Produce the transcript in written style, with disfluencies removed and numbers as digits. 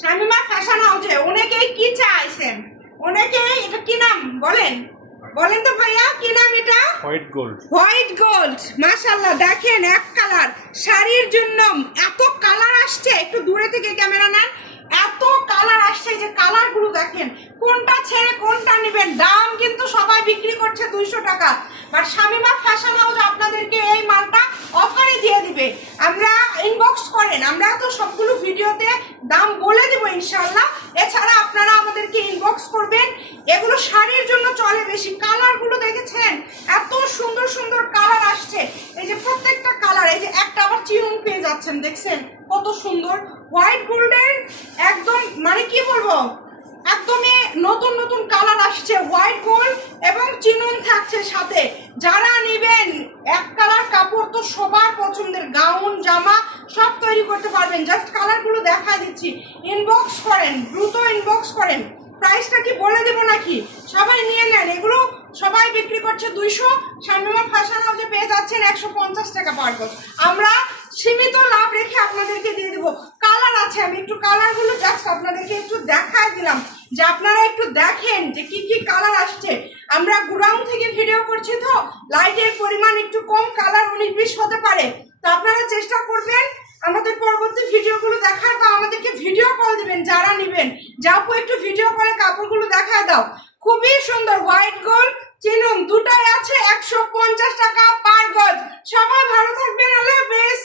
Shamima fashion হাউসে অনেকেই কি চাইছেন, অনেকেই এটা কি নাম বলেন বলেন তো ভাইয়া, কি নাম এটা? White gold. হোয়াইট গোল্ড, মাশাআল্লাহ। দেখেন এক কালার শাড়ির জন্য এত কালার আসছে, একটু দূরে থেকে ক্যামেরা নেন। এত কালার আসছে, যে কালারগুলো দেখেন, কোনটা ছেড়ে কোনটা নেবেন। দাম কিন্তু সবাই বিক্রি করছে 200 টাকা, বাট শামিমা ফ্যাশন হাউস আপনাদেরকে এই মালটা অফারে দিয়ে দিবে। আমরা ইনবক্স করেন, আমরা তো সবগুলো ভিডিওতে দাম বলে দেবো ইনশাআল্লাহ। এছাড়া আপনারা আমাদেরকে ইনবক্স করবেন। এগুলো শাড়ির জন্য চলে বেশি। কালারগুলো দেখেছেন, এত সুন্দর সুন্দর কালার আসছে। এই যে প্রত্যেকটা কালার, এই যে একটা আবার চিরুন পেয়ে যাচ্ছেন, দেখছেন কত সুন্দর হোয়াইট গোল্ডের একদম, মানে কি বলবো, একদমই নতুন নতুন কালার আসছে। হোয়াইট গোল্ড এবং চিনুন থাকছে সাথে। যারা নেবেন এক কালার কাপড় তো সবার পছন্দের, গাউন জামা সব তৈরি করতে পারবেন। জাস্ট কালারগুলো দেখা দিচ্ছি, ইনবক্স করেন, দ্রুত ইনবক্স করেন। প্রাইসটা কি বলে দেবো নাকি? সবাই নিয়ে নেন, এগুলো সবাই বিক্রি করছে 200, শামিমা ফ্যাশন হাউসে পেয়ে যাচ্ছেন 150 টাকা পার গজ। আমরা সীমিত লাভ রেখে আপনাদেরকে দিয়ে দেবো। কালার আছে, আমি একটু কালারগুলো জাস্ট আপনাদেরকে একটু দেখায় দিলাম, যে আপনারা একটু দেখেন যে কি কি কালার আসছে। আমরা গোডাউন থেকে ভিডিও করছি তো লাইটের পরিমাণ একটু কম, কালার 19-20 হতে পারে। তো আপনারা চেষ্টা করবেন আমাদের পরবর্তী ভিডিওগুলো দেখার, বা আমাদেরকে ভিডিও কল দিবেন যারা নেবেন। যাও একটু ভিডিও কলে কাপড়গুলো দেখায় দাও। খুবই সুন্দর হোয়াইট গোল্ড চিনুন দুটাই আছে 150 টাকা পার গজ। সবাই ভালো থাকবেন, আল্লাহ হাফেজ।